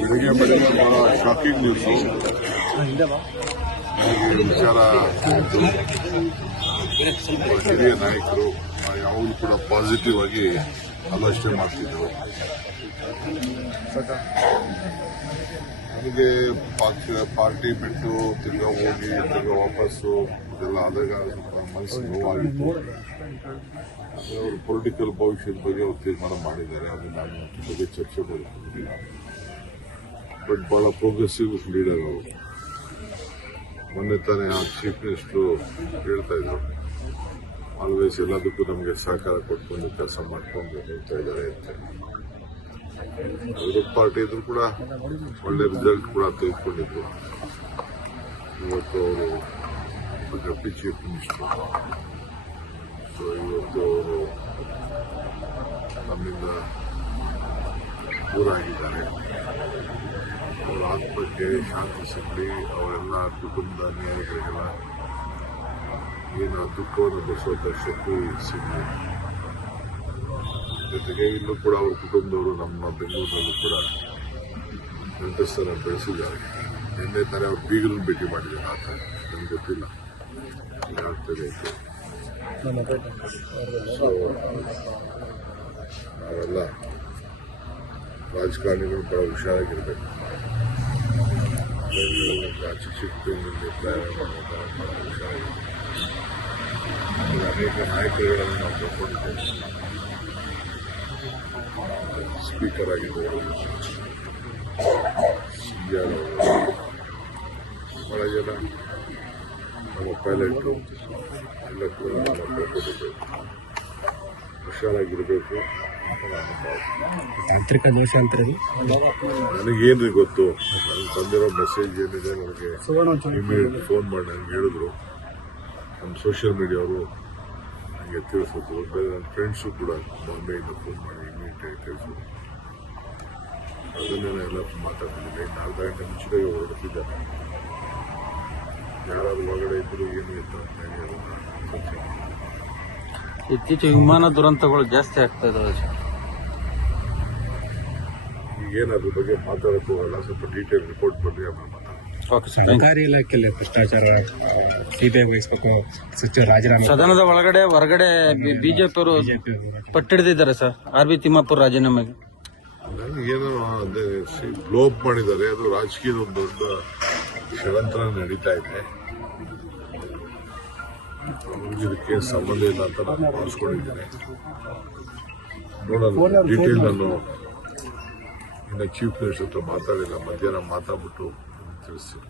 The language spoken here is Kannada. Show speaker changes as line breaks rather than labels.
ಬೆಳಿಗ್ಗೆ ಬೆಳಿಗ್ಗೆ ಬಹಳ ಶಾಕಿಂಗ್ ನ್ಯೂಸ್ ವಿಚಾರ ಹಿರಿಯ ನಾಯಕರು ಯಾವಾಗಲೂ ಕೂಡ ಪಾಸಿಟಿವ್ ಆಗಿ ಆಲೋಚನೆ ಮಾಡ್ತಿದ್ರು ನನಗೆ ಪಕ್ಷ ಪಾರ್ಟಿ ಬಿಟ್ಟು ತಿರ್ಗಾ ಹೋಗಿ ತಿರ್ಗಾ ವಾಪಸ್ಸು ಇದೆಲ್ಲ ಆದಾಗ ಮನಸ್ಸು ನೋವಾಗಿತ್ತು ಅವರು ಪೊಲಿಟಿಕಲ್ ಭವಿಷ್ಯದ ಬಗ್ಗೆ ಅವ್ರು ತೀರ್ಮಾನ ಮಾಡಿದ್ದಾರೆ. ಅದು ನಾನು ಬಗ್ಗೆ ಚರ್ಚೆ ಮಾಡಿಲ್ಲ ಬಟ್ ಭಾಳ ಪ್ರೋಗ್ರೆಸಿವ್ ಲೀಡರ್ ಅವರು. ಮೊನ್ನೆ ತಾನೇ ಆ ಚೀಫ್ ಮಿನಿಸ್ಟ್ರು ಹೇಳ್ತಾ ಇದ್ರು. ಆಲ್ವೇಸ್ ಎಲ್ಲದಕ್ಕೂ ನಮಗೆ ಸಹಕಾರ ಕೊಟ್ಕೊಂಡು ಕೆಲಸ ಮಾಡ್ಕೊಂಡು ಹೋಗ್ತಾ ಇದ್ದಾರೆ ಅಂತ. ವಿರೋಧ ಪಾರ್ಟಿ ಇದ್ರು ಕೂಡ ಒಳ್ಳೆ ರಿಸಲ್ಟ್ ಕೂಡ ತೆಗೆದುಕೊಂಡಿದ್ರು. ಇವತ್ತು ಅವರು ಚೀಫ್ ಮಿನಿಸ್ಟರ್ ಸೊ ಇವತ್ತು ಅವರು ನಮ್ಮಿಂದ ದೂರ ಆಗಿದ್ದಾರೆ ಅವರ ಆತ್ಮಕ್ಕೆ ಶಾಂತಿ ಸಿಗಲಿ ಅವರೆಲ್ಲ ಕುಟುಂಬದ ನ್ಯಾಯಗಳಿಗೆಲ್ಲ ಏನು ದುಃಖವನ್ನು ಬರೆಸುವಂಥ ಶಕ್ತಿ ಸಿಗಲಿ ಜೊತೆಗೆ ಇಲ್ಲೂ ಕೂಡ ಅವ್ರ ಕುಟುಂಬದವರು ನಮ್ಮ ಬೆಂಗಳೂರಿನಲ್ಲೂ ಕೂಡ ನೆಂಟಸ್ಥಾನ ಬೆಳೆಸಿದ್ದಾರೆ ನಿನ್ನೆ ತಾನೇ ಅವ್ರು ಬೀಗಲನ್ನು ಭೇಟಿ ಮಾಡಿದ್ದಾರೆ ಆತ ನನಗೆ ಗೊತ್ತಿಲ್ಲ ಏನಾಗ್ತದೆ ಅವೆಲ್ಲ ಸೊ ನಾವೆಲ್ಲ ರಾಜಕಾರಣಿಗಳು ಬಹಳ ಹುಷಾರಾಗಿರ್ಬೇಕು. ಅನೇಕ ನಾಯಕರುಗಳನ್ನು ನಾವು ಕಳ್ಕೊಂಡಿದ್ದೇವೆ ಸ್ಪೀಕರ್ ಆಗಿದ್ದವರು ಅವರು ಬಹಳ ಜನ ನಮ್ಮ ಪೈಲಟ್ರು ಎಲ್ಲ ಕೂಡ ನಮ್ಮ ಹುಷಾರಾಗಿರಬೇಕು.
ತಾಂತ್ರಿಕ ದೋಷ ಅಂತಾರೆ
ನನಗೇನು ಗೊತ್ತು? ನನಗೆ ಬಂದಿರೋ ಮೆಸೇಜ್ ಏನಿದೆ ನನಗೆ ಇಮಿಡಿಯೇಟ್ ಫೋನ್ ಮಾಡಿ ನನಗೆ ಹೇಳಿದ್ರು. ನಮ್ಮ ಸೋಷಿಯಲ್ ಮೀಡಿಯಾವರು ನನಗೆ ತಿಳಿಸಿದ್ರು. ಬೇರೆ ನನ್ನ ಫ್ರೆಂಡ್ಸು ಕೂಡ ಬಾಂಬೆಯಿಂದ ಫೋನ್ ಮಾಡಿ ಇಮಿಡಿಯೇಟ್ ಆಗಿ ತಿಳಿಸಿದ್ರು. ಅದನ್ನೇ ನಾನು ಎಲ್ಲ ಮಾತಾಡ್ತಿದ್ದೀನಿ. ಇನ್ನು ಅರ್ಧ ಗಂಟೆ ಮುಂಚೆಗೆ ಹೊರಡ್ತಿದ್ದಾರೆ ಯಾರಾದ್ರೂ ಒಳಗಡೆ ಇದ್ರು ಏನು ಇತ್ತು ಅಂತ ಹೇಳಿ ಅದನ್ನ ಮಾಡಿ
ಇತ್ತೀಚೆಗೆ ವಿಮಾನ ದುರಂತಗಳು ಜಾಸ್ತಿ ಆಗ್ತಾ ಇದಾವೆ ಸರ್.
ಈಗೇನು ಅದ್ರ ಬಗ್ಗೆ ಮಾತಾಡೋಕೆ ಹೋಗಲ್ಲ ಸ್ವಲ್ಪ ಡೀಟೇಲ್ ರಿಪೋರ್ಟ್ ಬಂದರೆ ಆಮೇಲೆ ಮಾತಾಡೋಣ
ಓಕೆ ಸರ್
ಸರ್ಕಾರಿ ಇಲಾಖೆಯಲ್ಲಿ ಭ್ರಷ್ಟಾಚಾರ ಸಿಬಿಐ ವಹಿಸಬೇಕು ಸಚಿವ ರಾಜೀನಾಮೆ
ಸದನದ ಒಳಗಡೆ ಹೊರಗಡೆ ಬಿಜೆಪಿ ಅವರು ಪಟ್ಟಿಡಿದಿದ್ದಾರೆ ಸರ್. ಆರ್ ಬಿ ತಿಮ್ಮಾಪುರ ರಾಜೀನಾಮೆಗೆ.
ನನಗೇನೋ ಅದೇ ಗ್ಲೋಬ್ ಮಾಡಿದ್ದಾರೆ. ಅದು ರಾಜಕೀಯದ ಒಂದು ದೊಡ್ಡ ಷಡಂತ್ರ ನಡೀತಾ ಇದೆ. ಇದಕ್ಕೆ ಸಂಬಂಧ ಇಲ್ಲ ಅಂತ ನಾನು ಭಾವಿಸ್ಕೊಂಡಿದ್ದೇನೆ ನೋಡೋಣ ಡೀಟೇಲ್ ನಾನು ಇನ್ನು ಚೀಫ್ ಮಿನಿಸ್ಟರ್ ಹತ್ರ ಮಾತಾಡಿಲ್ಲ ಮಧ್ಯಾಹ್ನ ಮಾತಾಡ್ಬಿಟ್ಟು ತಿಳಿಸ್ತೀನಿ.